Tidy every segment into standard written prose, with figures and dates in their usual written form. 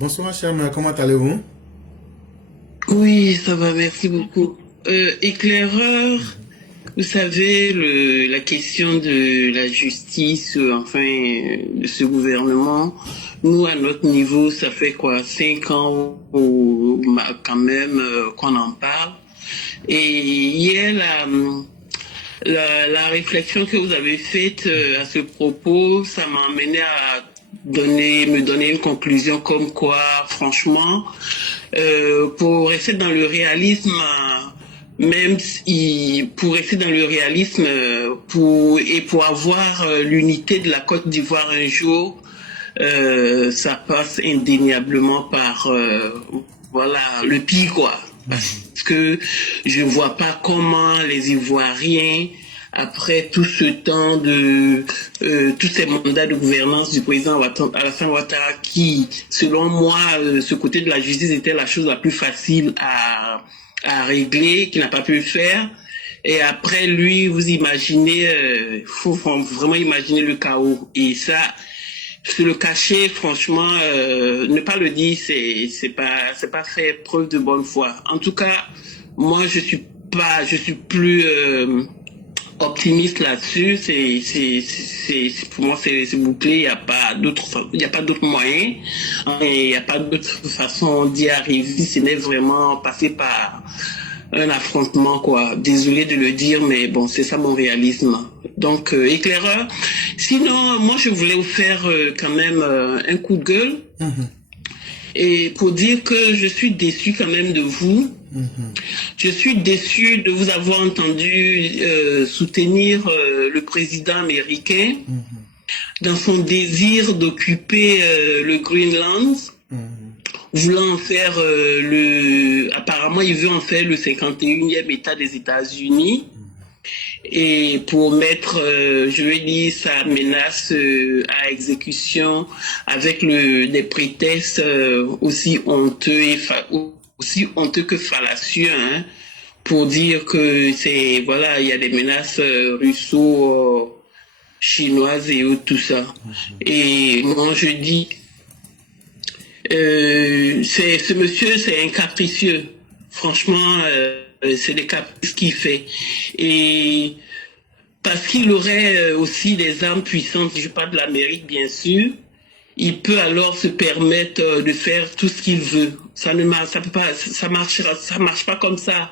Bonsoir Chama, comment allez-vous? Oui, ça va, merci beaucoup. Éclaireur, vous savez, la question de la justice, de ce gouvernement, nous, à notre niveau, ça fait quoi, 5 ans quand même qu'on en parle. Et hier, la réflexion que vous avez faite à ce propos, ça m'a amené à me donner une conclusion comme quoi, franchement, pour rester dans le réalisme, pour rester dans le réalisme, pour avoir l'unité de la Côte d'Ivoire un jour, ça passe indéniablement par voilà le pire quoi. Parce que je ne vois pas comment les Ivoiriens, après tout ce temps de tous ces mandats de gouvernance du président Alassane Ouattara, qui, selon moi, ce côté de la justice était la chose la plus facile à régler, qu'il n'a pas pu le faire. Et après lui, vous imaginez, faut vraiment imaginer le chaos. Et ça, se le cacher, franchement, ne pas le dire, c'est pas faire preuve de bonne foi. En tout cas, moi, je suis plus optimiste là-dessus. Pour moi, c'est bouclé. Il y a pas d'autre moyen. Et il n'y a pas d'autre façon d'y arriver. Ce n'est vraiment passer par un affrontement, quoi. Désolé de le dire, mais bon, c'est ça mon réalisme. Donc, éclaireur. Sinon, moi, je voulais vous faire quand même un coup de gueule et pour dire que je suis déçu quand même de vous. Je suis déçu de vous avoir entendu soutenir le président américain dans son désir d'occuper le Greenland, voulant en faire apparemment il veut en faire le 51e État des États-Unis. Et pour mettre, je lui ai dit, sa menace à exécution avec des prétextes aussi honteux aussi honteux que fallacieux, hein, pour dire que voilà, il y a des menaces russo-chinoises et tout ça. Et moi, je dis, ce monsieur, c'est un capricieux. Franchement, c'est des caprices qu'il fait. Et parce qu'il aurait aussi des armes puissantes, je parle de l'Amérique bien sûr, il peut alors se permettre de faire tout ce qu'il veut. Ça peut pas, ça marche pas comme ça.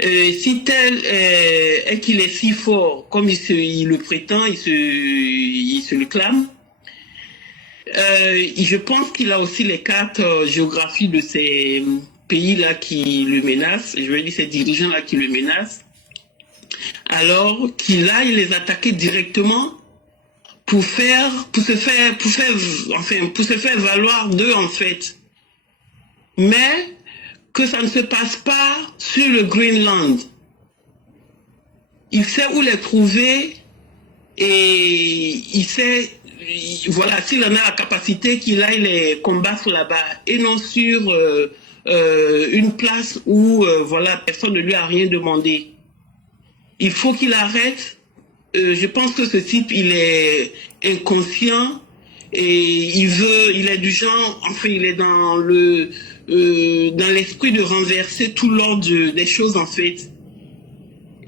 Si tel est qu'il est si fort, comme il le prétend, il se le clame, je pense qu'il a aussi les cartes géographiques de ces pays-là qui le menacent, je veux dire ces dirigeants-là qui le menacent, alors qu'il aille les attaquer directement pour se faire valoir d'eux en fait. Mais que ça ne se passe pas sur le Greenland. Il sait où les trouver et il sait, voilà, s'il en a la capacité, qu'il aille les combattre là-bas et non sur une place où voilà, personne ne lui a rien demandé. Il faut qu'il arrête. Je pense que ce type, il est inconscient et il est du genre, enfin, il est dans l'esprit de renverser tout l'ordre des choses en fait.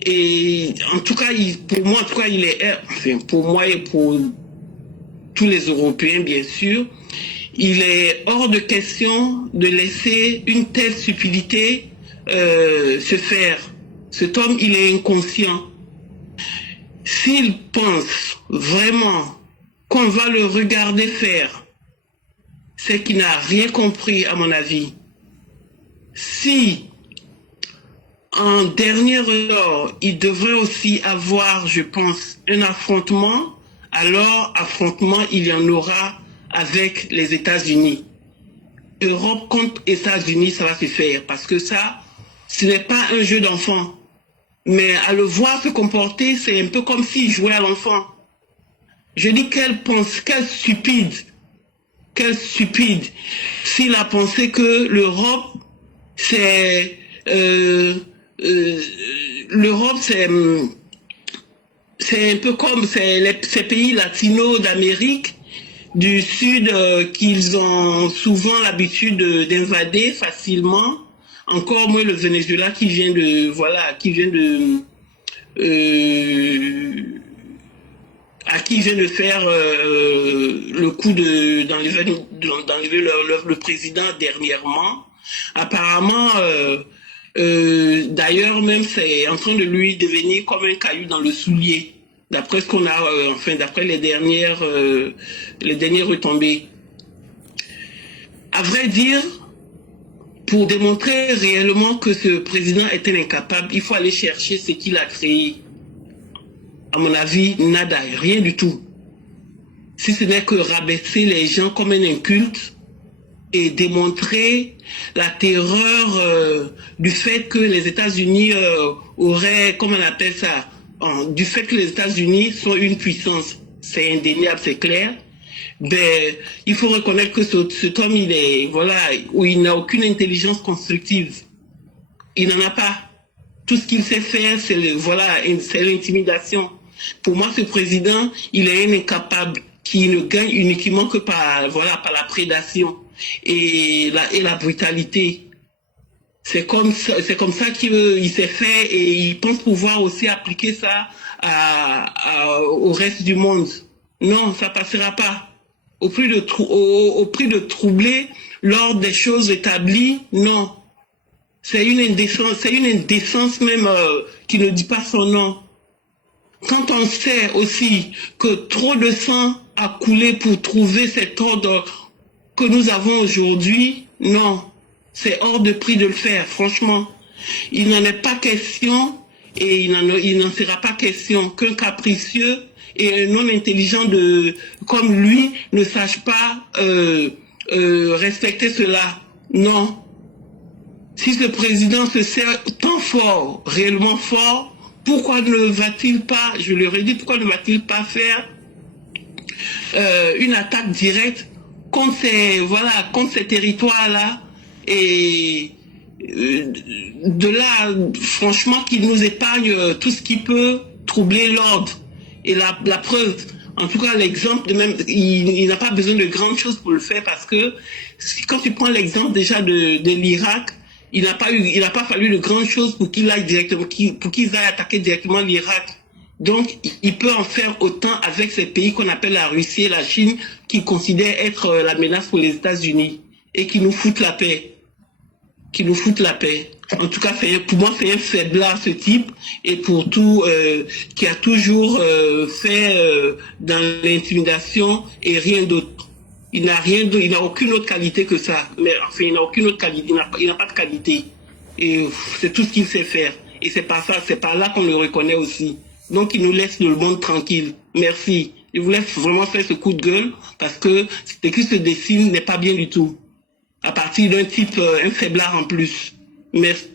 Et en tout cas, pour moi, en tout cas, il est, enfin, pour moi et pour tous les Européens, bien sûr, il est hors de question de laisser une telle stupidité se faire. Cet homme, il est inconscient. S'il pense vraiment qu'on va le regarder faire, c'est qu'il n'a rien compris, à mon avis. Si, en dernier ressort, il devrait aussi avoir, je pense, un affrontement, alors affrontement, il y en aura avec les États-Unis. Europe contre États-Unis, ça va se faire, parce que ça, ce n'est pas un jeu d'enfant. Mais à le voir se comporter, c'est un peu comme s'il jouait à l'enfant. Je dis quelle stupide, s'il a pensé que l'Europe, c'est, euh, l'Europe, c'est un peu comme ces pays latinos d'Amérique, du Sud qu'ils ont souvent l'habitude d'invader facilement. Encore moins le Venezuela qui vient de, voilà, à qui vient de faire le coup d'enlever le président dernièrement. Apparemment, d'ailleurs même c'est en train de lui devenir comme un caillou dans le soulier, d'après ce qu'on a, enfin d'après les dernières retombées. À vrai dire, pour démontrer réellement que ce président était incapable, il faut aller chercher ce qu'il a créé. À mon avis, nada, rien du tout. Si ce n'est que rabaisser les gens comme un inculte et démontrer la terreur du fait que les États-Unis auraient, comment on appelle ça, du fait que les États-Unis sont une puissance. C'est indéniable, c'est clair. Ben, il faut reconnaître que cet homme, il est, voilà, où il n'a aucune intelligence constructive. Il n'en a pas. Tout ce qu'il sait faire, c'est l'intimidation. Pour moi, ce président, il est un incapable qui ne gagne uniquement que par la prédation et la brutalité. C'est comme ça qu'il s'est fait et il pense pouvoir aussi appliquer ça au reste du monde. Non, ça passera pas. Au prix de troubler l'ordre des choses établies, non. C'est une indécence même qui ne dit pas son nom. Quand on sait aussi que trop de sang a coulé pour trouver cet ordre que nous avons aujourd'hui, non, c'est hors de prix de le faire, franchement. Il n'en est pas question et il n'en sera pas question qu'un capricieux et un non intelligent comme lui ne sache pas respecter cela. Non. Si ce président se sert tant fort, réellement fort, pourquoi ne va-t-il pas, je leur ai dit, pourquoi ne va-t-il pas faire une attaque directe contre ces territoires-là et de là, franchement, qu'il nous épargne tout ce qui peut troubler l'ordre. Et la preuve, en tout cas l'exemple, il n'a pas besoin de grandes choses pour le faire parce que quand tu prends l'exemple déjà de l'Irak, il n'a pas fallu de grandes choses pour qu'ils aillent attaquer directement l'Irak. Donc, il peut en faire autant avec ces pays qu'on appelle la Russie et la Chine, qui considèrent être la menace pour les États-Unis et qui nous foutent la paix. En tout cas, pour moi, c'est un faiblard ce type et pour tout, qui a toujours fait dans l'intimidation et rien d'autre. Il n'a aucune autre qualité que ça. Mais enfin, il n'a aucune autre qualité. Il n'a pas de qualité. Et c'est tout ce qu'il sait faire. Et c'est par là qu'on le reconnaît aussi. Donc, il nous laisse le monde tranquille. Merci. Je voulais vraiment faire ce coup de gueule parce que ce qui se dessine n'est pas bien du tout. À partir d'un type, un faiblard en plus. Merci.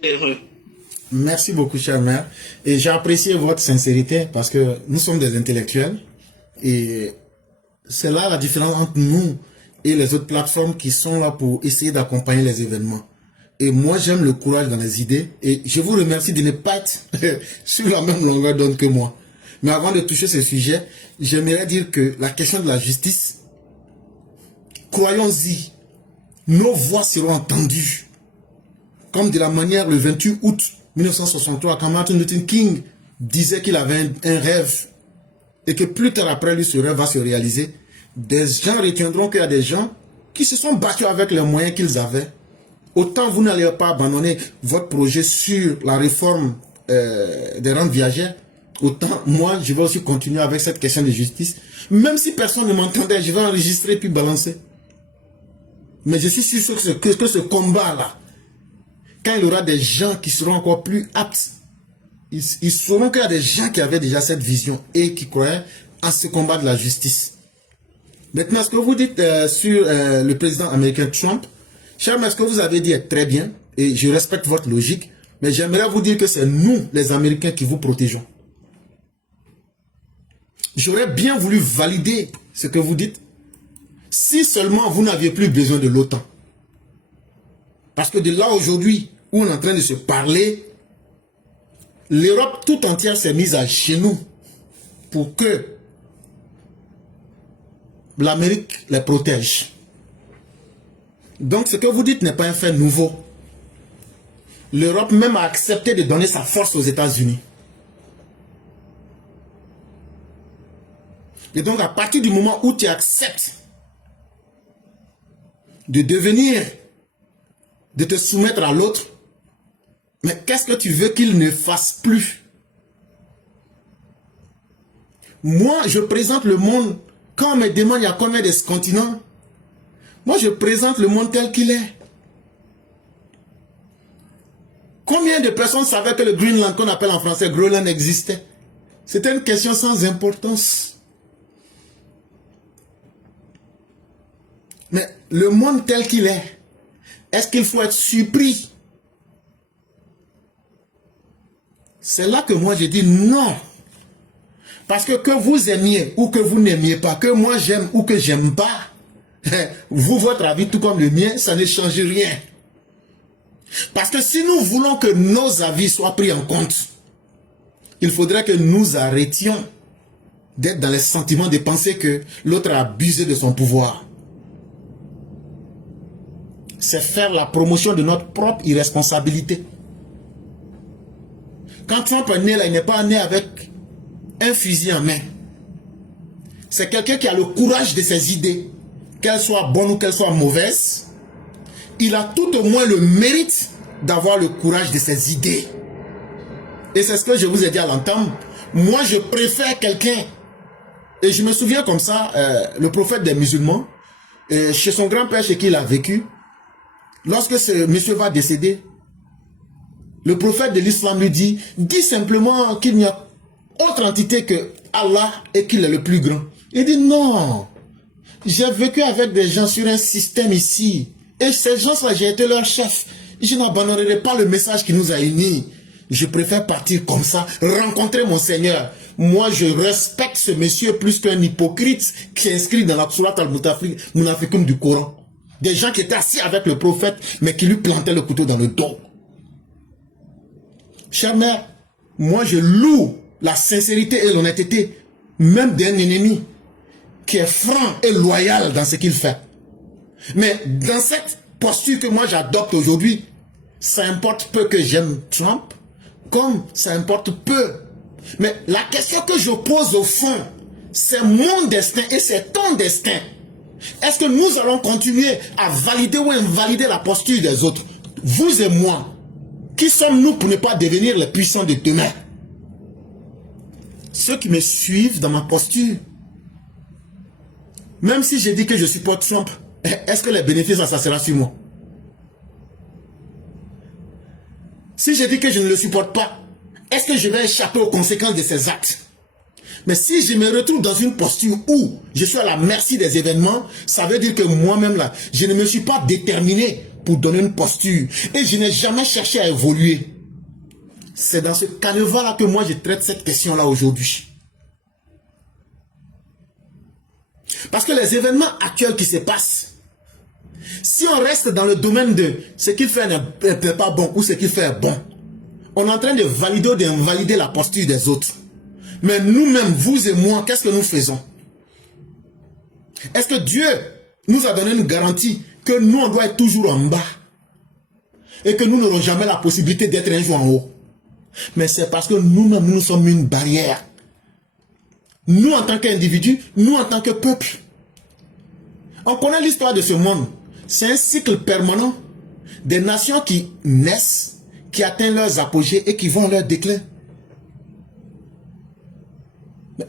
Merci beaucoup, cher maire. Et j'ai apprécié votre sincérité parce que nous sommes des intellectuels et c'est là la différence entre nous et les autres plateformes qui sont là pour essayer d'accompagner les événements. Et moi, j'aime le courage dans les idées et je vous remercie de ne pas être sur la même longueur d'onde que moi. Mais avant de toucher ce sujet, j'aimerais dire que la question de la justice, croyons-y, nos voix seront entendues. Comme de la manière, le 28 août 1963, quand Martin Luther King disait qu'il avait un rêve et que plus tard après lui, ce rêve va se réaliser, des gens retiendront qu'il y a des gens qui se sont battus avec les moyens qu'ils avaient. Autant vous n'allez pas abandonner votre projet sur la réforme des rentes viagères, autant moi, je vais aussi continuer avec cette question de justice. Même si personne ne m'entendait, je vais enregistrer puis balancer. Mais je suis sûr que ce combat-là, quand il y aura des gens qui seront encore plus aptes, ils sauront qu'il y a des gens qui avaient déjà cette vision et qui croyaient en ce combat de la justice. Maintenant, ce que vous dites sur le président américain Trump, cher, ce que vous avez dit est très bien et je respecte votre logique, mais j'aimerais vous dire que c'est nous, les Américains, qui vous protégeons. J'aurais bien voulu valider ce que vous dites si seulement vous n'aviez plus besoin de l'OTAN. Parce que de là aujourd'hui où on est en train de se parler, l'Europe tout entière s'est mise à genoux pour que l'Amérique les protège. Donc ce que vous dites n'est pas un fait nouveau. L'Europe même a accepté de donner sa force aux États-Unis. Et donc à partir du moment où tu acceptes de devenir, de te soumettre à l'autre, mais qu'est-ce que tu veux qu'il ne fasse plus? Moi, je présente le monde, quand on me demande il y a combien de continents, moi je présente le monde tel qu'il est. Combien de personnes savaient que le Greenland, qu'on appelle en français Groenland, existait? C'était une question sans importance. Mais le monde tel qu'il est-ce qu'il faut être surpris? C'est là que moi je dis non. Parce que vous aimiez ou que vous n'aimiez pas, que moi j'aime ou que j'aime pas, vous, votre avis, tout comme le mien, ça ne change rien. Parce que si nous voulons que nos avis soient pris en compte, il faudrait que nous arrêtions d'être dans les sentiments de penser que l'autre a abusé de son pouvoir. C'est faire la promotion de notre propre irresponsabilité. Quand Trump est né là, il n'est pas né avec un fusil en main. C'est quelqu'un qui a le courage de ses idées, qu'elles soient bonnes ou qu'elles soient mauvaises. Il a tout au moins le mérite d'avoir le courage de ses idées. Et c'est ce que je vous ai dit à l'entame. Moi, je préfère quelqu'un. Et je me souviens comme ça, le prophète des musulmans, chez son grand-père, chez qui il a vécu, lorsque ce monsieur va décéder, le prophète de l'islam lui dit, dis simplement qu'il n'y a autre entité que Allah et qu'il est le plus grand. Il dit non, j'ai vécu avec des gens sur un système ici. Et ces gens-là, j'ai été leur chef. Je n'abandonnerai pas le message qui nous a unis. Je préfère partir comme ça, rencontrer mon Seigneur. Moi, je respecte ce monsieur plus qu'un hypocrite qui est inscrit dans la Surat al-Munafiqun du Coran. Des gens qui étaient assis avec le prophète, mais qui lui plantaient le couteau dans le dos. Chère mère, moi je loue la sincérité et l'honnêteté, même d'un ennemi qui est franc et loyal dans ce qu'il fait. Mais dans cette posture que moi j'adopte aujourd'hui, ça importe peu que j'aime Trump, comme ça importe peu. Mais la question que je pose au fond, c'est mon destin et c'est ton destin. Est-ce que nous allons continuer à valider ou invalider la posture des autres? Vous et moi, qui sommes-nous pour ne pas devenir les puissants de demain? Ceux qui me suivent dans ma posture, même si je dis que je supporte Trump, est-ce que les bénéfices, ça sera sur moi? Si je dis que je ne le supporte pas, est-ce que je vais échapper aux conséquences de ses actes? Mais si je me retrouve dans une posture où je suis à la merci des événements, ça veut dire que moi-même là, je ne me suis pas déterminé pour donner une posture. Et je n'ai jamais cherché à évoluer. C'est dans ce canevas-là que moi je traite cette question-là aujourd'hui. Parce que les événements actuels qui se passent, si on reste dans le domaine de ce qu'il fait n'est pas bon ou ce qu'il fait est bon, on est en train de valider ou d'invalider la posture des autres. Mais nous-mêmes, vous et moi, qu'est-ce que nous faisons? Est-ce que Dieu nous a donné une garantie que nous, on doit être toujours en bas et que nous n'aurons jamais la possibilité d'être un jour en haut? Mais c'est parce que nous-mêmes, nous sommes une barrière. Nous, en tant qu'individus, nous, en tant que peuple. On connaît l'histoire de ce monde. C'est un cycle permanent des nations qui naissent, qui atteignent leurs apogées et qui vont à leur déclin.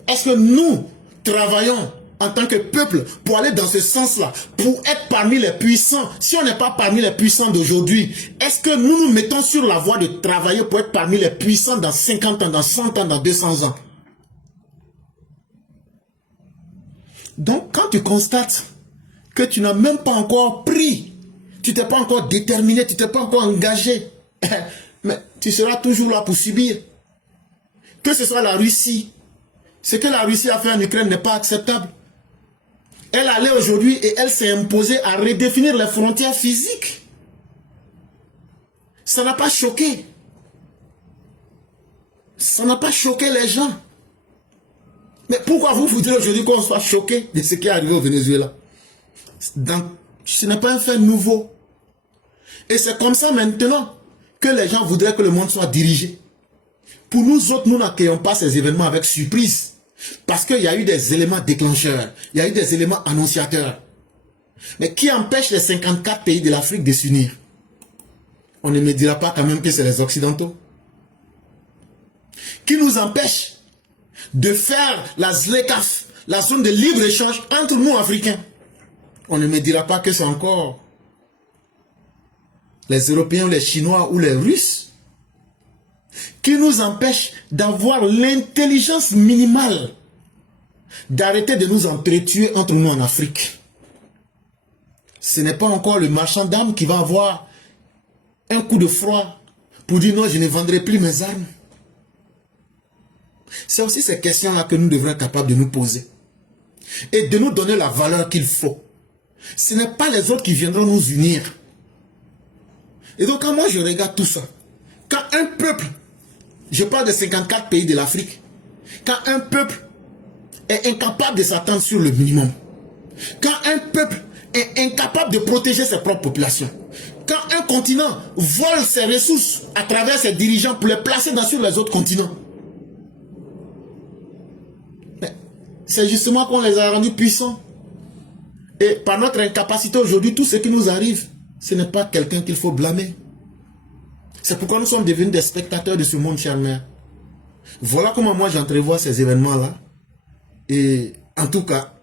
Est-ce que nous travaillons en tant que peuple pour aller dans ce sens-là, pour être parmi les puissants? Si on n'est pas parmi les puissants d'aujourd'hui, est-ce que nous nous mettons sur la voie de travailler pour être parmi les puissants dans 50 ans, dans 100 ans, dans 200 ans? Donc, quand tu constates que tu n'as même pas encore pris, tu t'es pas encore déterminé, tu t'es pas encore engagé, mais tu seras toujours là pour subir. Que ce soit la Russie, ce que la Russie a fait en Ukraine n'est pas acceptable. Elle allait aujourd'hui et elle s'est imposée à redéfinir les frontières physiques. Ça n'a pas choqué. Ça n'a pas choqué les gens. Mais pourquoi vous voudrez aujourd'hui qu'on soit choqué de ce qui est arrivé au Venezuela? Ce n'est pas un fait nouveau. Et c'est comme ça maintenant que les gens voudraient que le monde soit dirigé. Pour nous autres, nous n'accueillons pas ces événements avec surprise. Parce qu'il y a eu des éléments déclencheurs. Il y a eu des éléments annonciateurs. Mais qui empêche les 54 pays de l'Afrique de s'unir? On ne me dira pas quand même que c'est les Occidentaux. Qui nous empêche de faire la ZLECAf, la zone de libre-échange entre nous Africains? On ne me dira pas que c'est encore les Européens, les Chinois ou les Russes. Qui nous empêche d'avoir l'intelligence minimale d'arrêter de nous entretuer entre nous en Afrique. Ce n'est pas encore le marchand d'armes qui va avoir un coup de froid pour dire non, je ne vendrai plus mes armes. C'est aussi ces questions-là que nous devrons être capables de nous poser et de nous donner la valeur qu'il faut. Ce n'est pas les autres qui viendront nous unir. Et donc quand moi je regarde tout ça, quand un peuple, je parle de 54 pays de l'Afrique, quand un peuple est incapable de s'attendre sur le minimum, quand un peuple est incapable de protéger ses propres populations, quand un continent vole ses ressources à travers ses dirigeants pour les placer sur les autres continents, c'est justement qu'on les a rendus puissants. Et par notre incapacité aujourd'hui, tout ce qui nous arrive, ce n'est pas quelqu'un qu'il faut blâmer. C'est pourquoi nous sommes devenus des spectateurs de ce monde, chère mère. Voilà comment moi j'entrevois ces événements-là. Et en tout cas,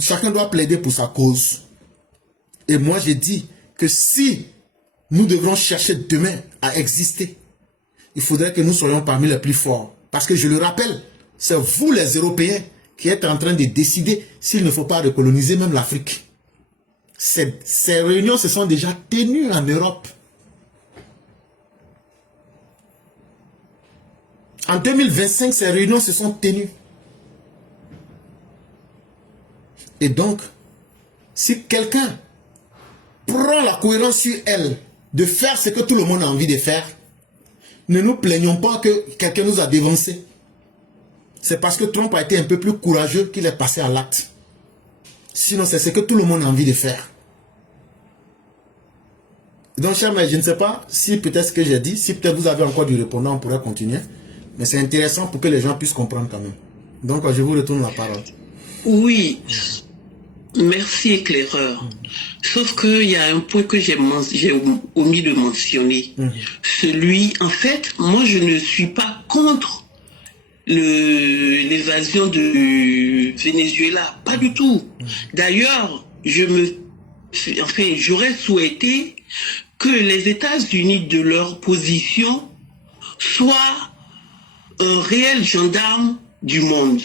chacun doit plaider pour sa cause. Et moi j'ai dit que si nous devrons chercher demain à exister, il faudrait que nous soyons parmi les plus forts. Parce que je le rappelle, c'est vous les Européens qui êtes en train de décider s'il ne faut pas recoloniser même l'Afrique. Ces réunions se sont déjà tenues en Europe. En 2025, ces réunions se sont tenues. Et donc, si quelqu'un prend la cohérence sur elle de faire ce que tout le monde a envie de faire, ne nous plaignons pas que quelqu'un nous a dévancés. C'est parce que Trump a été un peu plus courageux qu'il est passé à l'acte. Sinon, c'est ce que tout le monde a envie de faire. Donc, cher maître, je ne sais pas si peut-être ce que j'ai dit, si peut-être vous avez encore du répondant, on pourrait continuer. Mais c'est intéressant pour que les gens puissent comprendre quand même. Donc, je vous retourne la parole. Oui, merci éclaireur. Sauf qu'il y a un point que j'ai omis de mentionner. Celui, en fait, moi je ne suis pas contre l'évasion du Venezuela, pas du tout. D'ailleurs, j'aurais souhaité que les États-Unis de leur position soient un réel gendarme du monde.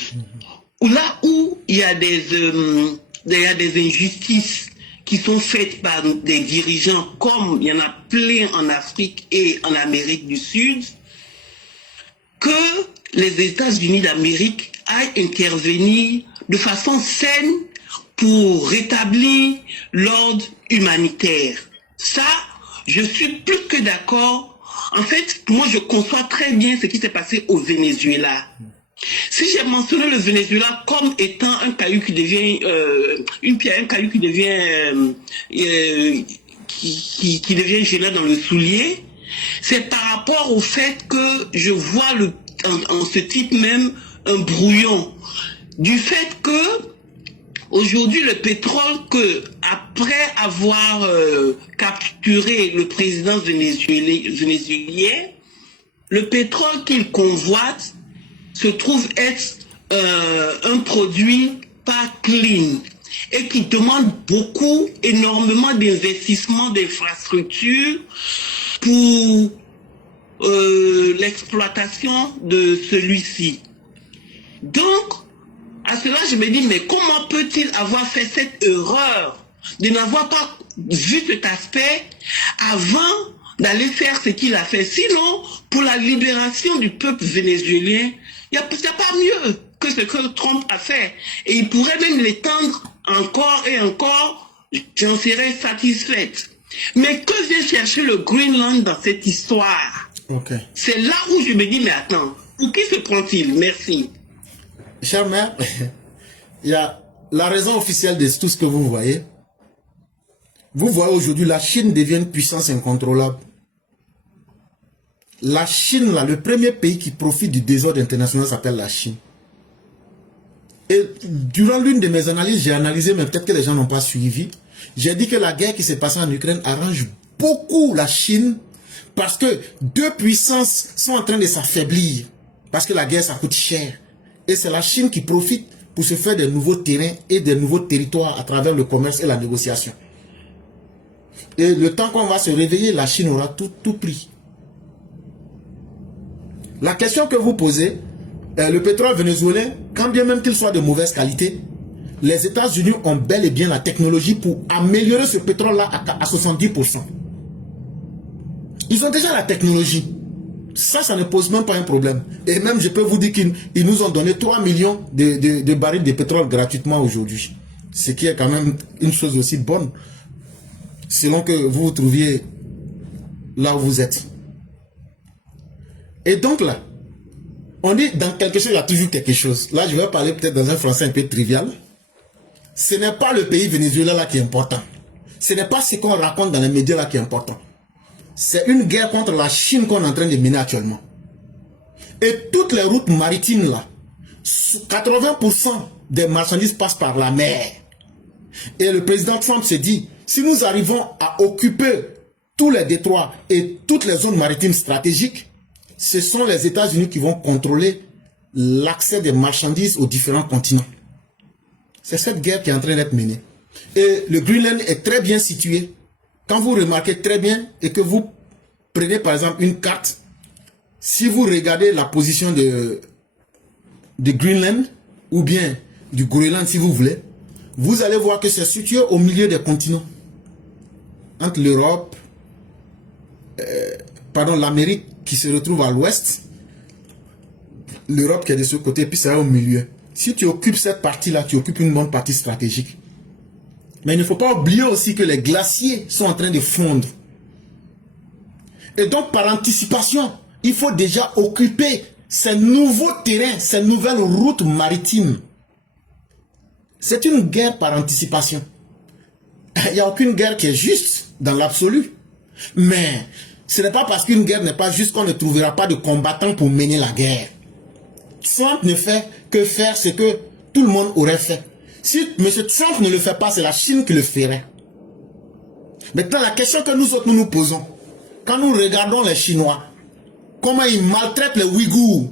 Là où il y a des injustices qui sont faites par des dirigeants, comme il y en a plein en Afrique et en Amérique du Sud, que les États-Unis d'Amérique aillent intervenir de façon saine pour rétablir l'ordre humanitaire. Ça, je suis plus que d'accord. En fait, moi, je conçois très bien ce qui s'est passé au Venezuela. Si j'ai mentionné le Venezuela comme étant un caillou qui devient une pierre, un caillou qui devient qui devient gênant dans le soulier, c'est par rapport au fait que je vois en ce type même un brouillon du fait que aujourd'hui le pétrole que après avoir capturé le président vénézuélien, le pétrole qu'il convoite se trouve être un produit pas clean et qui demande énormément d'investissements d'infrastructures pour l'exploitation de celui-ci. Donc, à cela, je me dis, mais comment peut-il avoir fait cette erreur de n'avoir pas vu cet aspect avant d'aller faire ce qu'il a fait? Sinon, pour la libération du peuple vénézuélien, il n'y a pas mieux que ce que Trump a fait. Et il pourrait même l'étendre encore et encore, j'en serais satisfaite. Mais que vient chercher le Greenland dans cette histoire? Okay. C'est là où je me dis, mais attends, Pour qui se prend-il? Merci. Cher mère, il y a la raison officielle de tout ce que vous voyez. Vous voyez aujourd'hui, la Chine devient une puissance incontrôlable. La Chine, là, le premier pays qui profite du désordre international s'appelle la Chine. Et durant l'une de mes analyses, j'ai analysé, mais peut-être que les gens n'ont pas suivi. J'ai dit que la guerre qui s'est passée en Ukraine arrange beaucoup la Chine parce que deux puissances sont en train de s'affaiblir. Parce que la guerre, ça coûte cher. Et c'est la Chine qui profite pour se faire des nouveaux terrains et des nouveaux territoires à travers le commerce et la négociation. Et le temps qu'on va se réveiller, la Chine aura tout pris. La question que vous posez, le pétrole vénézuélien, quand bien même qu'il soit de mauvaise qualité, les États-Unis ont bel et bien la technologie pour améliorer ce pétrole-là à 70%. Ils ont déjà la technologie. Ça ne pose même pas un problème. Et même, je peux vous dire qu'ils nous ont donné 3 millions de barils de pétrole gratuitement aujourd'hui. Ce qui est quand même une chose aussi bonne, selon que vous vous trouviez là où vous êtes. Et donc là, on dit dans quelque chose, il y a toujours quelque chose. Là, je vais parler peut-être dans un français un peu trivial. Ce n'est pas le pays vénézuélien là qui est important. Ce n'est pas ce qu'on raconte dans les médias là qui est important. C'est une guerre contre la Chine qu'on est en train de mener actuellement. Et toutes les routes maritimes là, 80% des marchandises passent par la mer. Et le président Trump se dit, si nous arrivons à occuper tous les détroits et toutes les zones maritimes stratégiques, ce sont les États-Unis qui vont contrôler l'accès des marchandises aux différents continents. C'est cette guerre qui est en train d'être menée. Et le Greenland est très bien situé. Quand vous remarquez très bien et que vous prenez par exemple une carte, si vous regardez la position de Greenland ou bien du Groenland si vous voulez, vous allez voir que c'est situé au milieu des continents. Entre l'Europe, l'Amérique qui se retrouve à l'ouest, l'Europe qui est de ce côté, puis c'est au milieu. Si tu occupes cette partie-là, tu occupes une bonne partie stratégique. Mais il ne faut pas oublier aussi que les glaciers sont en train de fondre. Et donc, par anticipation, il faut déjà occuper ces nouveaux terrains, ces nouvelles routes maritimes. C'est une guerre par anticipation. Il n'y a aucune guerre qui est juste dans l'absolu. Mais ce n'est pas parce qu'une guerre n'est pas juste qu'on ne trouvera pas de combattants pour mener la guerre. Trump ne fait que faire ce que tout le monde aurait fait. Si M. Trump ne le fait pas, c'est la Chine qui le ferait. Maintenant, la question que nous autres nous posons, quand nous regardons les Chinois, comment ils maltraitent les Ouïghours,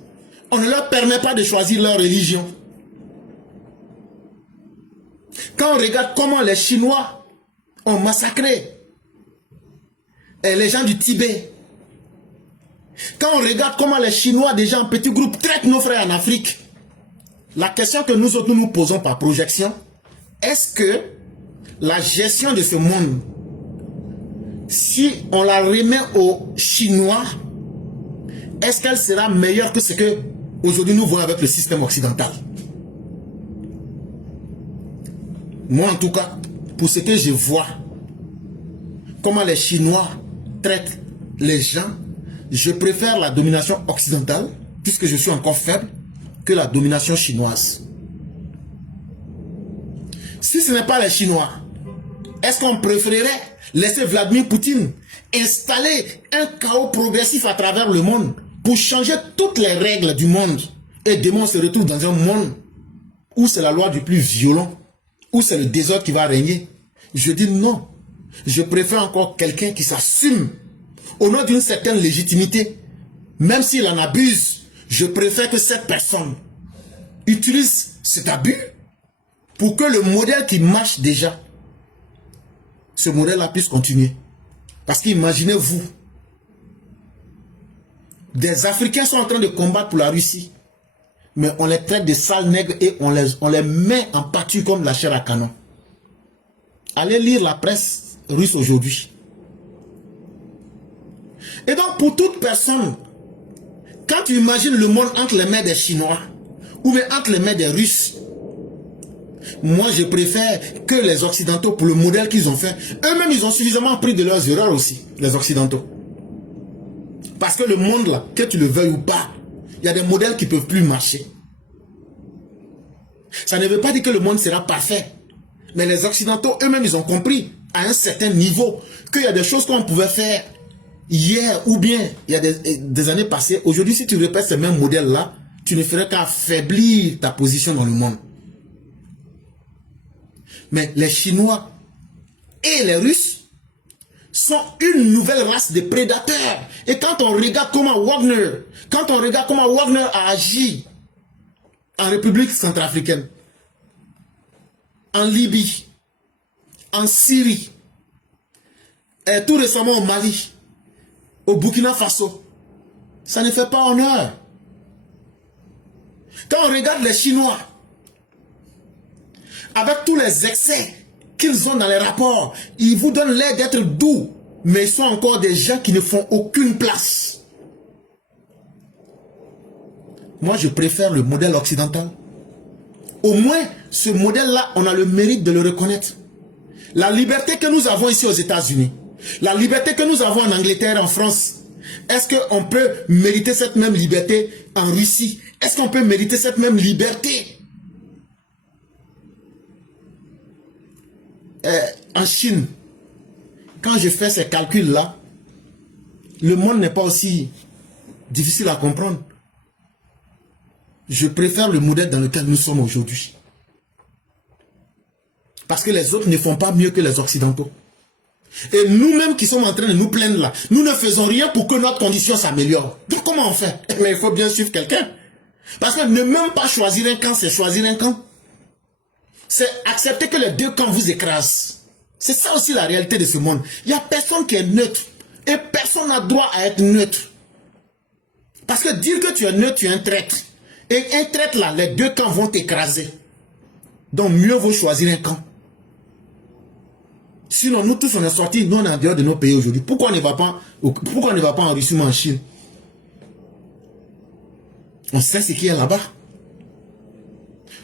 on ne leur permet pas de choisir leur religion. Quand on regarde comment les Chinois ont massacré les gens du Tibet, quand on regarde comment les Chinois, déjà en petits groupes, traitent nos frères en Afrique, la question que nous autres nous posons par projection, est-ce que la gestion de ce monde, si on la remet aux Chinois, est-ce qu'elle sera meilleure que ce que aujourd'hui nous voyons avec le système occidental? Moi en tout cas, pour ce que je vois, comment les Chinois traitent les gens, je préfère la domination occidentale, puisque je suis encore faible, que la domination chinoise. Si ce n'est pas les Chinois, est-ce qu'on préférerait laisser Vladimir Poutine installer un chaos progressif à travers le monde pour changer toutes les règles du monde et demain on se retrouve dans un monde où c'est la loi du plus violent, où c'est le désordre qui va régner? Je dis non. Je préfère encore quelqu'un qui s'assume au nom d'une certaine légitimité. Même s'il en abuse, je préfère que cette personne utilise cet abus pour que le modèle qui marche déjà, ce modèle-là puisse continuer. Parce qu'imaginez-vous, des Africains sont en train de combattre pour la Russie, mais on les traite de sales nègres et on les met en pâture comme la chair à canon. Allez lire la presse russe aujourd'hui. Et donc pour toute personne, quand tu imagines le monde entre les mains des Chinois ou bien entre les mains des Russes, moi je préfère que les Occidentaux, pour le modèle qu'ils ont fait, eux-mêmes ils ont suffisamment appris de leurs erreurs aussi, les Occidentaux. Parce que le monde là, que tu le veuilles ou pas, Il y a des modèles qui ne peuvent plus marcher. Ça ne veut pas dire que le monde sera parfait. Mais les Occidentaux, eux-mêmes, ils ont compris à un certain niveau qu'il y a des choses qu'on pouvait faire hier ou bien il y a des années passées. Aujourd'hui, si tu répètes ces mêmes modèles-là, tu ne ferais qu'affaiblir ta position dans le monde. Mais les Chinois et les Russes sont une nouvelle race de prédateurs. Et quand on regarde comment Wagner a agi en République centrafricaine, en Libye, en Syrie, et tout récemment au Mali, au Burkina Faso, ça ne fait pas honneur. Quand on regarde les Chinois, avec tous les excès qu'ils ont dans les rapports, ils vous donnent l'air d'être doux, mais ils sont encore des gens qui ne font aucune place. Moi, je préfère le modèle occidental. Au moins, ce modèle-là, on a le mérite de le reconnaître. La liberté que nous avons ici aux États-Unis, la liberté que nous avons en Angleterre, en France, est-ce qu'on peut mériter cette même liberté en Russie? Est-ce qu'on peut mériter cette même liberté en Chine? Quand je fais ces calculs-là, le monde n'est pas aussi difficile à comprendre. Je préfère le modèle dans lequel nous sommes aujourd'hui. Parce que les autres ne font pas mieux que les Occidentaux. Et nous-mêmes qui sommes en train de nous plaindre là, nous ne faisons rien pour que notre condition s'améliore. Donc comment on fait? Mais il faut bien suivre quelqu'un. Parce que ne même pas choisir un camp, c'est choisir un camp. C'est accepter que les deux camps vous écrasent. C'est ça aussi la réalité de ce monde. Il n'y a personne qui est neutre. Et personne n'a droit à être neutre. Parce que dire que tu es neutre, tu es un traître. Et un traître là, les deux camps vont t'écraser. Donc mieux vaut choisir un camp. Sinon, nous tous on est sortis, nous on est en dehors de nos pays aujourd'hui. Pourquoi on ne va pas en Russie ou en Chine? On sait ce qui est là-bas.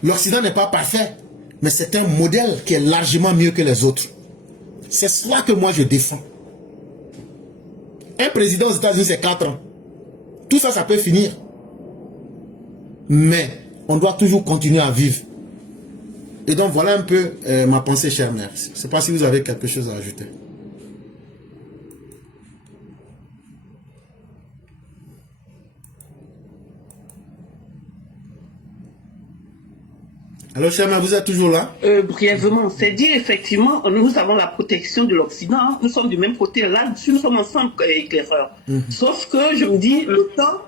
L'Occident n'est pas parfait, mais c'est un modèle qui est largement mieux que les autres. C'est cela que moi je défends. Un président aux États-Unis, c'est 4 ans. Tout ça, ça peut finir. Mais on doit toujours continuer à vivre. Et donc voilà un peu ma pensée, chère mère. Je ne sais pas si vous avez quelque chose à ajouter. Alors, chère mère, vous êtes toujours là? Brièvement, c'est dit effectivement, nous avons la protection de l'Occident. Hein. Nous sommes du même côté. Là-dessus, nous sommes ensemble, éclaireurs. Sauf que je me dis, le temps...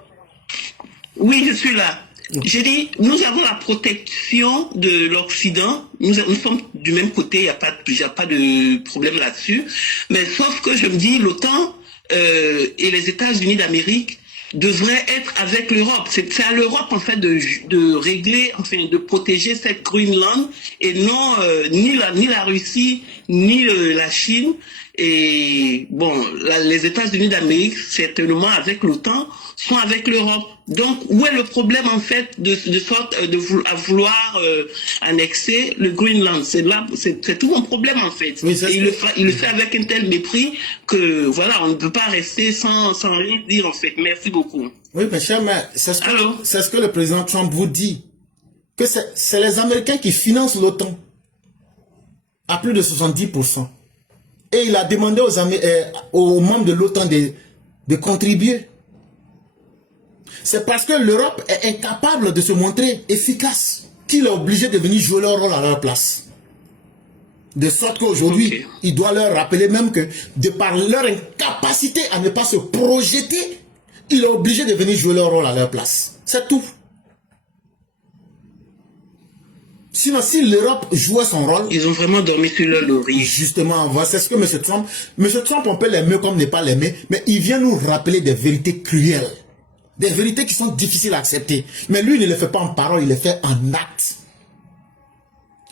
Oui, je suis là. J'ai dit, nous avons la protection de l'Occident, nous sommes du même côté, il n'y a pas de problème là-dessus, mais sauf que je me dis, l'OTAN et les États-Unis d'Amérique devraient être avec l'Europe. C'est à l'Europe en fait de régler, enfin de protéger cette Groenland et non ni la Russie ni la Chine. Et bon, les États-Unis d'Amérique, certainement avec l'OTAN, sont avec l'Europe. Donc, où est le problème en fait à vouloir annexer le Groenland? C'est là, c'est tout mon problème en fait. Oui, et il le fait avec un tel mépris que voilà, on ne peut pas rester sans rien dire en fait. Merci beaucoup. Oui, mais cher, c'est ce que le président Trump vous dit, que c'est les Américains qui financent l'OTAN à plus de 70%. Et il a demandé aux membres de l'OTAN de contribuer. C'est parce que l'Europe est incapable de se montrer efficace qu'il est obligé de venir jouer leur rôle à leur place. De sorte qu'aujourd'hui, il doit leur rappeler même que, de par leur incapacité à ne pas se projeter, il est obligé de venir jouer leur rôle à leur place. C'est tout. Sinon, si l'Europe jouait son rôle... Ils ont vraiment dormi sur leur laurier. Justement, c'est ce que M. Trump... M. Trump, on peut l'aimer comme ne pas l'aimer, mais il vient nous rappeler des vérités cruelles. Des vérités qui sont difficiles à accepter. Mais lui, il ne les fait pas en parole, il les fait en acte.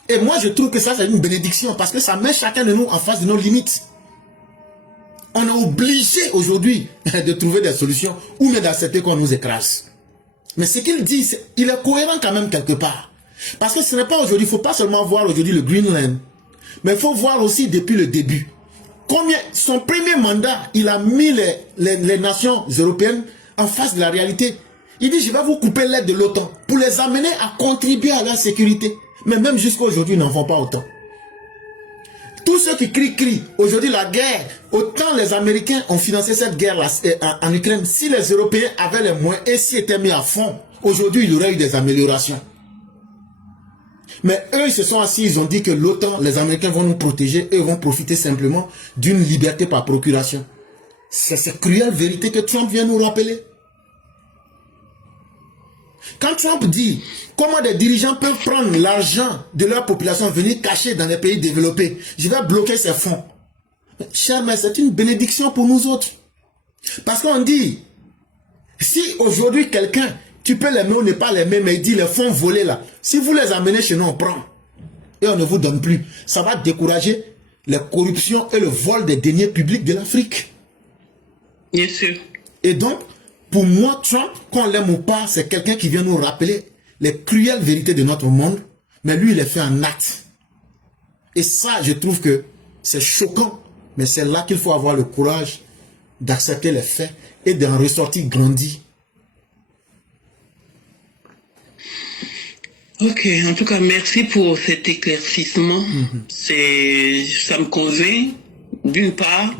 Et moi, je trouve que ça, c'est une bénédiction, parce que ça met chacun de nous en face de nos limites. On est obligé aujourd'hui de trouver des solutions, ou même d'accepter qu'on nous écrase. Mais ce qu'il dit, il est cohérent quand même quelque part. Parce que ce n'est pas aujourd'hui, il ne faut pas seulement voir aujourd'hui le Greenland, mais il faut voir aussi depuis le début. Son premier mandat, il a mis les nations européennes en face de la réalité. Il dit, je vais vous couper l'aide de l'OTAN pour les amener à contribuer à la sécurité. Mais même jusqu'à aujourd'hui, ils n'en font pas autant. Tous ceux qui crient. Aujourd'hui, la guerre, autant les Américains ont financé cette guerre en Ukraine. Si les Européens avaient les moyens et s'y étaient mis à fond, aujourd'hui, il y aurait eu des améliorations. Mais eux, ils se sont assis, ils ont dit que l'OTAN, les Américains vont nous protéger et vont profiter simplement d'une liberté par procuration. C'est cette cruelle vérité que Trump vient nous rappeler. Quand Trump dit comment des dirigeants peuvent prendre l'argent de leur population, venir cacher dans les pays développés, je vais bloquer ces fonds. Cher mais c'est une bénédiction pour nous autres. Parce qu'on dit, si aujourd'hui quelqu'un, tu peux l'aimer ou ne pas l'aimer, mais il dit les fonds volés là, si vous les amenez chez nous, on prend. Et on ne vous donne plus. Ça va décourager la corruption et le vol des deniers publics de l'Afrique. Bien sûr. Et donc, pour moi, Trump, qu'on l'aime ou pas, c'est quelqu'un qui vient nous rappeler les cruelles vérités de notre monde, mais lui, il les fait en acte. Et ça, je trouve que c'est choquant, mais c'est là qu'il faut avoir le courage d'accepter les faits et d'en ressortir grandi. Ok, en tout cas, merci pour cet éclaircissement. Ça me convainc, d'une part,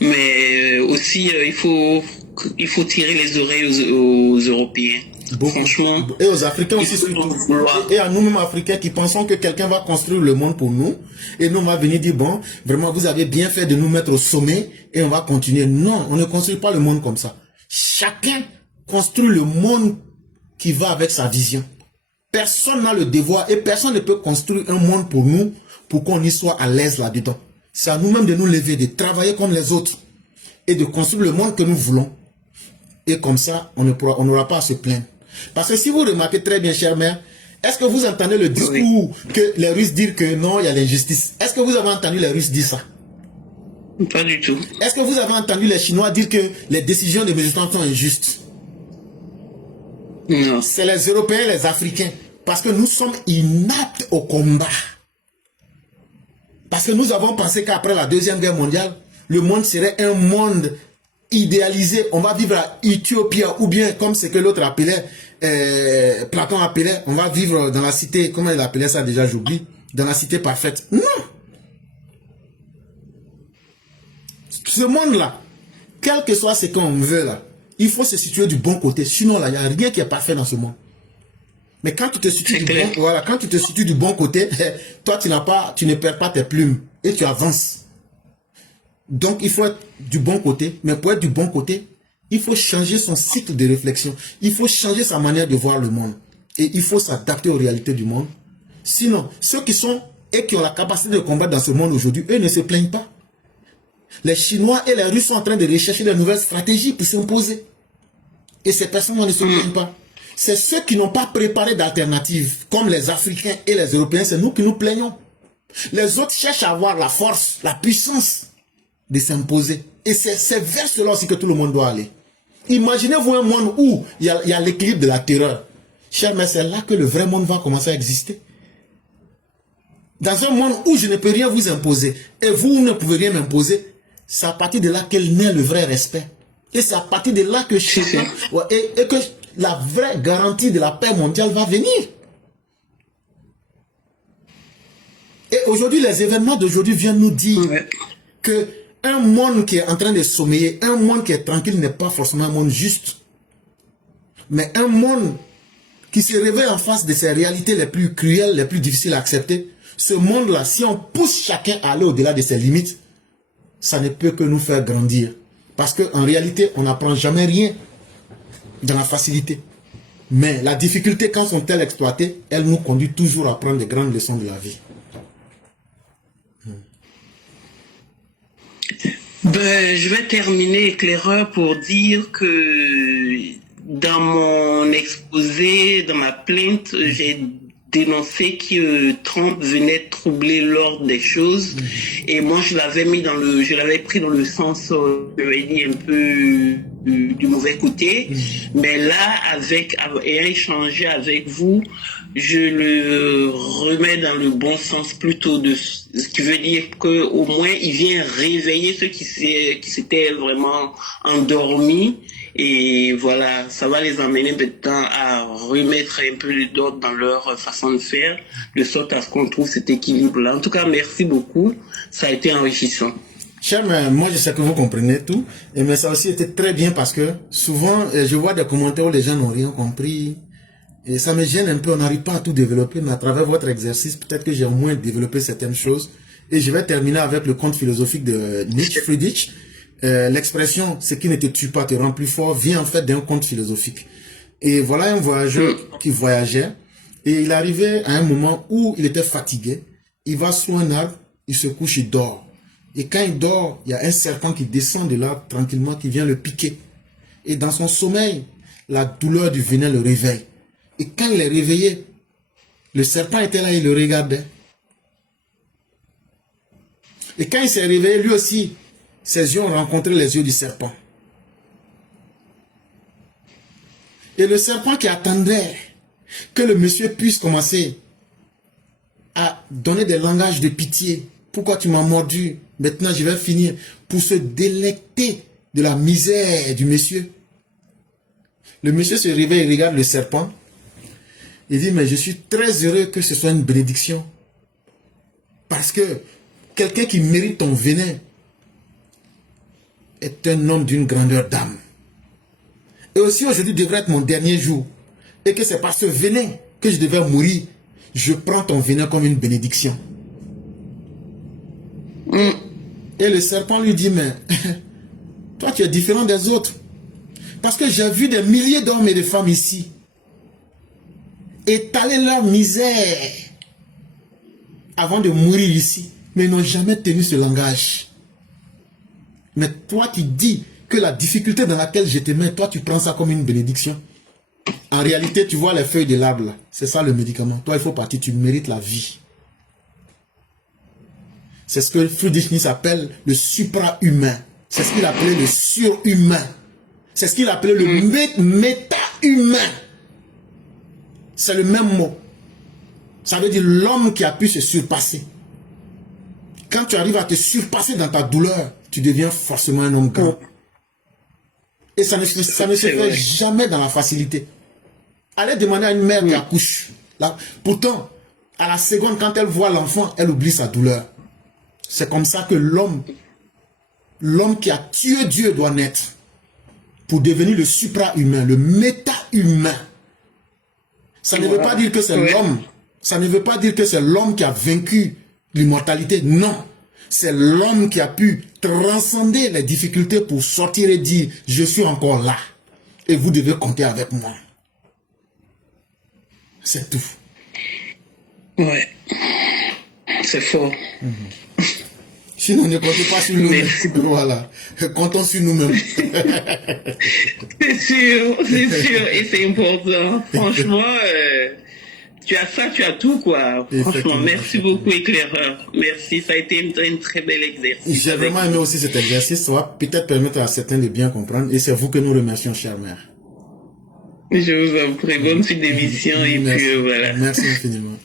mais aussi il faut tirer les oreilles aux Européens. Beaucoup. Franchement. Et aux Africains aussi surtout. Et à nous-mêmes Africains qui pensons que quelqu'un va construire le monde pour nous. Et nous on va venir dire, bon, vraiment vous avez bien fait de nous mettre au sommet et on va continuer. Non, on ne construit pas le monde comme ça. Chacun construit le monde qui va avec sa vision. Personne n'a le devoir et personne ne peut construire un monde pour nous pour qu'on y soit à l'aise là-dedans. C'est à nous-mêmes de nous lever, de travailler comme les autres et de construire le monde que nous voulons. Et comme ça, on n'aura pas à se plaindre. Parce que si vous remarquez très bien, chère mère, est-ce que vous entendez le discours que les Russes disent que non, il y a l'injustice? Est-ce que vous avez entendu les Russes dire ça? Pas du tout. Est-ce que vous avez entendu les Chinois dire que les décisions des musulmans sont injustes? Non. C'est les Européens, les Africains. Parce que nous sommes inaptes au combat. Parce que nous avons pensé qu'après la Deuxième Guerre mondiale, le monde serait un monde idéalisé. On va vivre à Éthiopie ou bien comme ce que l'autre appelait, Platon appelait, on va vivre dans la cité, comment il appelait ça déjà, j'oublie, dans la cité parfaite. Non. Ce monde-là, quel que soit ce qu'on veut là, il faut se situer du bon côté. Sinon, là, il n'y a rien qui est parfait dans ce monde. Mais quand tu te situes quand tu te situes du bon côté, toi, tu ne perds pas tes plumes et tu avances. Donc, il faut être du bon côté. Mais pour être du bon côté, il faut changer son cycle de réflexion. Il faut changer sa manière de voir le monde. Et il faut s'adapter aux réalités du monde. Sinon, ceux qui sont et qui ont la capacité de combattre dans ce monde aujourd'hui, eux ne se plaignent pas. Les Chinois et les Russes sont en train de rechercher de nouvelles stratégies pour s'imposer. Et ces personnes ne se plaignent pas. C'est ceux qui n'ont pas préparé d'alternatives, comme les Africains et les Européens, c'est nous qui nous plaignons. Les autres cherchent à avoir la force, la puissance de s'imposer. Et c'est vers cela aussi que tout le monde doit aller. Imaginez-vous un monde où il y a l'équilibre de la terreur. Cher, mais c'est là que le vrai monde va commencer à exister. Dans un monde où je ne peux rien vous imposer, et vous ne pouvez rien m'imposer, c'est à partir de là qu'elle naît le vrai respect. Et c'est à partir de là que chacun, et que la vraie garantie de la paix mondiale va venir. Et aujourd'hui, les événements d'aujourd'hui viennent nous dire que un monde qui est en train de sommeiller, un monde qui est tranquille n'est pas forcément un monde juste. Mais un monde qui se réveille en face de ses réalités les plus cruelles, les plus difficiles à accepter, ce monde-là, si on pousse chacun à aller au-delà de ses limites, ça ne peut que nous faire grandir. Parce qu'en réalité, on n'apprend jamais rien dans la facilité. Mais la difficulté, quand sont-elles exploitées, elles nous conduisent toujours à prendre de grandes leçons de la vie. Je vais terminer, éclaireur, pour dire que dans mon exposé, dans ma plainte, j'ai dénoncé que Trump venait troubler l'ordre des choses, et moi je l'avais pris dans le sens un peu du mauvais côté. Mais là, ayant échangé avec vous, je le remets dans le bon sens plutôt, ce qui veut dire que au moins il vient réveiller ceux qui s'étaient vraiment endormis. Et voilà, ça va les emmener maintenant à remettre un peu d'ordre dans leur façon de faire, de sorte à ce qu'on trouve cet équilibre-là. En tout cas, merci beaucoup. Ça a été enrichissant. Cher, moi je sais que vous comprenez tout, mais ça aussi était très bien parce que souvent je vois des commentaires où les gens n'ont rien compris. Et ça me gêne un peu, on n'arrive pas à tout développer, mais à travers votre exercice, peut-être que j'ai au moins développé certaines choses. Et je vais terminer avec le conte philosophique de Nietzsche, Friedrich. L'expression « ce qui ne te tue pas te rend plus fort » vient en fait d'un conte philosophique. Et voilà un voyageur qui voyageait, et il arrivait à un moment où il était fatigué. Il va sous un arbre, il se couche, il dort. Et quand il dort, il y a un serpent qui descend de l'arbre tranquillement, qui vient le piquer. Et dans son sommeil, la douleur du venin le réveille. Et quand il est réveillé, le serpent était là, il le regardait. Et quand il s'est réveillé, lui aussi, ses yeux ont rencontré les yeux du serpent. Et le serpent qui attendait que le monsieur puisse commencer à donner des langages de pitié. Pourquoi tu m'as mordu? Maintenant je vais finir. Pour se délecter de la misère du monsieur. Le monsieur se réveille et regarde le serpent. Il dit, mais je suis très heureux que ce soit une bénédiction. Parce que quelqu'un qui mérite ton venin est un homme d'une grandeur d'âme. Et aussi aujourd'hui devrait être mon dernier jour. Et que c'est par ce venin que je devais mourir. Je prends ton venin comme une bénédiction. Et le serpent lui dit, mais toi tu es différent des autres. Parce que j'ai vu des milliers d'hommes et de femmes ici étaler leur misère avant de mourir ici. Mais ils n'ont jamais tenu ce langage. Mais toi tu dis que la difficulté dans laquelle je te mets, toi tu prends ça comme une bénédiction. En réalité, tu vois les feuilles de l'arbre, c'est ça le médicament. Toi il faut partir, tu mérites la vie. C'est ce que Friedrich Nietzsche appelle le supra-humain. C'est ce qu'il appelait le surhumain. C'est ce qu'il appelait le méta-humain. C'est le même mot. Ça veut dire l'homme qui a pu se surpasser. Quand tu arrives à te surpasser dans ta douleur, tu deviens forcément un homme grand. Et ça ne se fait jamais dans la facilité. Allez demander à une mère qui accouche. Là, pourtant, à la seconde, quand elle voit l'enfant, elle oublie sa douleur. C'est comme ça que l'homme qui a tué Dieu doit naître pour devenir le supra-humain, le méta-humain. Ça ne veut pas dire que c'est l'homme. Ça ne veut pas dire que c'est l'homme qui a vaincu l'immortalité. Non. C'est l'homme qui a pu transcender les difficultés pour sortir et dire « Je suis encore là. Et vous devez compter avec moi. » C'est tout. Ouais. C'est fort. Sinon, ne comptez pas sur nous-mêmes. Voilà. Comptons sur nous-mêmes. C'est sûr. Et c'est important. Franchement, tu as ça, tu as tout, quoi. Franchement, merci beaucoup, éclaireur. Merci, ça a été un très bel exercice. J'ai vraiment aimé aussi cet exercice. Ça va peut-être permettre à certains de bien comprendre. Et c'est vous que nous remercions, chère mère. Je vous en prie. Bonne suite d'émission. Et puis voilà. Merci infiniment.